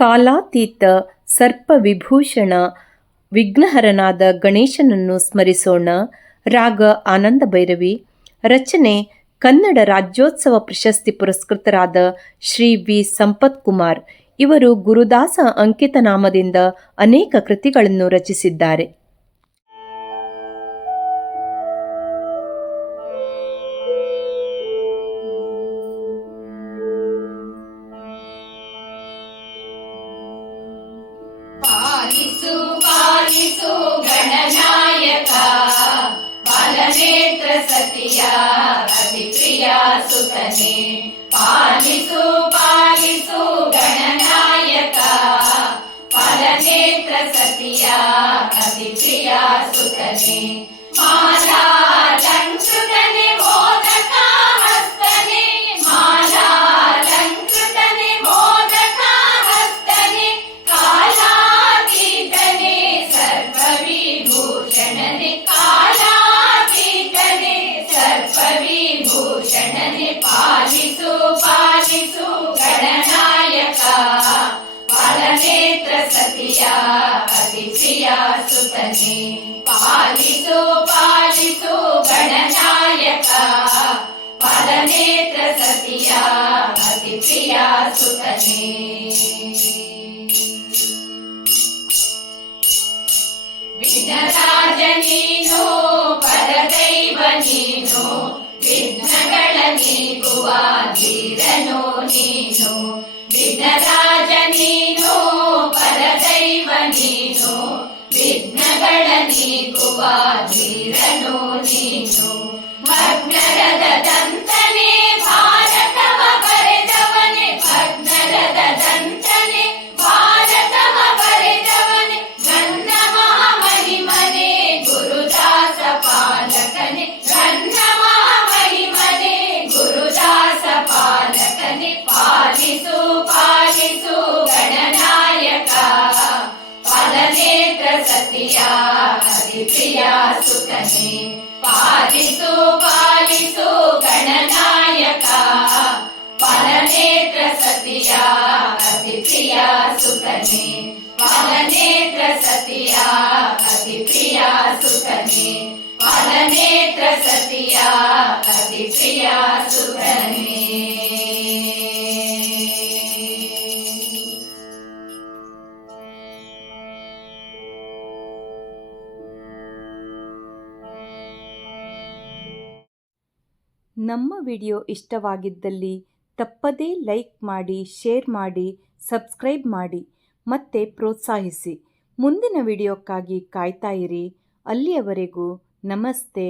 ಕಾಲಾತೀತ ಸರ್ಪವಿಭೂಷಣ ವಿಘ್ನಹರನಾದ ಗಣೇಶನನ್ನು ಸ್ಮರಿಸೋಣ. ರಾಗ ಆನಂದ ಭೈರವಿ. ರಚನೆ ಕನ್ನಡ ರಾಜ್ಯೋತ್ಸವ ಪ್ರಶಸ್ತಿ ಪುರಸ್ಕೃತರಾದ ಶ್ರೀ ವಿ ಸಂಪತ್ ಕುಮಾರ್. ಇವರು ಗುರುದಾಸ ಅಂಕಿತನಾಮದಿಂದ ಅನೇಕ ಕೃತಿಗಳನ್ನು ರಚಿಸಿದ್ದಾರೆ. ಪಾಲಿಸು ಪಾಲಿಸು ಗಣನಾಯಕ ಬಾಲನೇತ್ರ ಸತಿಯ ಅತಿ ಪ್ರಿಯ ಸುತನೆ. ಪಾಲಿಸು ಪಾಲಿಸು ಗಣನಾಯಕ ಬಾಲನೇತ್ರ ಸತಿಯ ಅತಿ ಪ್ರಿಯ ಸುತನೆ. ಮಾಲಾಲಂಕೃತನೆ ಮೋದಕ ಹಸ್ತನೆ, ಮಾಲಾಲಂಕೃತನೆ ಮೋದಕ ಹಸ್ತನೆ. ಕಾಲಾತೀತನೆ ಸರ್ಪವಿಭೂಷಣನೆ, ಕಾಲಾತೀತನೆ ಸರ್ಪವಿಭೂಷಣನೆ. ಪಾಲಿಸು ಪಾಲಿಸು ಗಣನಾಯಕ ಬಾಲನೇತ್ರ ಸತಿಯ ಅತಿ ಪ್ರಿಯ ಸುತನೆ. ಪಾಲಿಸು ಪಾಲಿಸು ಗಣನಾಯಕ ಬಾಲನೇತ್ರ ಸತಿಯ ಅತಿ ಪ್ರಿಯ ಸುತನೆ. ವಿಘ್ನರಾಜ ನೀನು ಪರದೈವ ನೀನು, ವಿಘ್ನಗಳ ನೀಗುವ ಧೀರನು ನೀನು. ವಿಘ್ನರಾಜ ನೀನು ಪರದೈವ ನೀನು, ವಿಘ್ನಗಳ ನೀಗುವ ಧೀರನು ನೀನು. ಭಗ್ನರದ ದಂತನೆ ಭಾರತವ ಬರೆದವನೆ, ಭಗ್ನರದ ದಂತನೆ ಭಾರತವ ಬರೆದವನೆ. ಗನ್ನ ಮಹಾಮಹಿಮನೆ ಗುರುದಾಸ ಪಾಲಕನೆ, ಗನ್ನ ಮಹಾಮಹಿಮನೆ ಗುರುದಾಸ ಪಾಲಕನೆ. ಪಾಲಿಸು ಪಾಲಿಸು ಗಣನಾಯಕ ಬಾಲನೇತ್ರ ಸತಿಯ ಅತಿ ಪ್ರಿಯ ಸುತನೆ. ಪಾಲಿಸು ಪಾಲಿಸು ಗಣನಾಯಕ ಬಾಲನೇತ್ರ ಸತಿಯ ಅತಿ ಪ್ರಿಯ ಸುತನೆ. ಬಾಲನೇತ್ರ ಸತಿಯ ಅತಿ ಪ್ರಿಯ ಸುತನೆ. ಬಾಲನೇತ್ರ ಸತಿಯ ಅತಿ ಪ್ರಿಯ ಸುತನೆ. ನಮ್ಮ ವಿಡಿಯೋ ಇಷ್ಟವಾಗಿದ್ದಲ್ಲಿ ತಪ್ಪದೇ ಲೈಕ್ ಮಾಡಿ, ಶೇರ್ ಮಾಡಿ, ಸಬ್ಸ್ಕ್ರೈಬ್ ಮಾಡಿ ಮತ್ತೆ ಪ್ರೋತ್ಸಾಹಿಸಿ. ಮುಂದಿನ ವಿಡಿಯೋಕ್ಕಾಗಿ ಕಾಯ್ತಾ ಇರಿ. ಅಲ್ಲಿಯವರೆಗೂ ನಮಸ್ತೆ.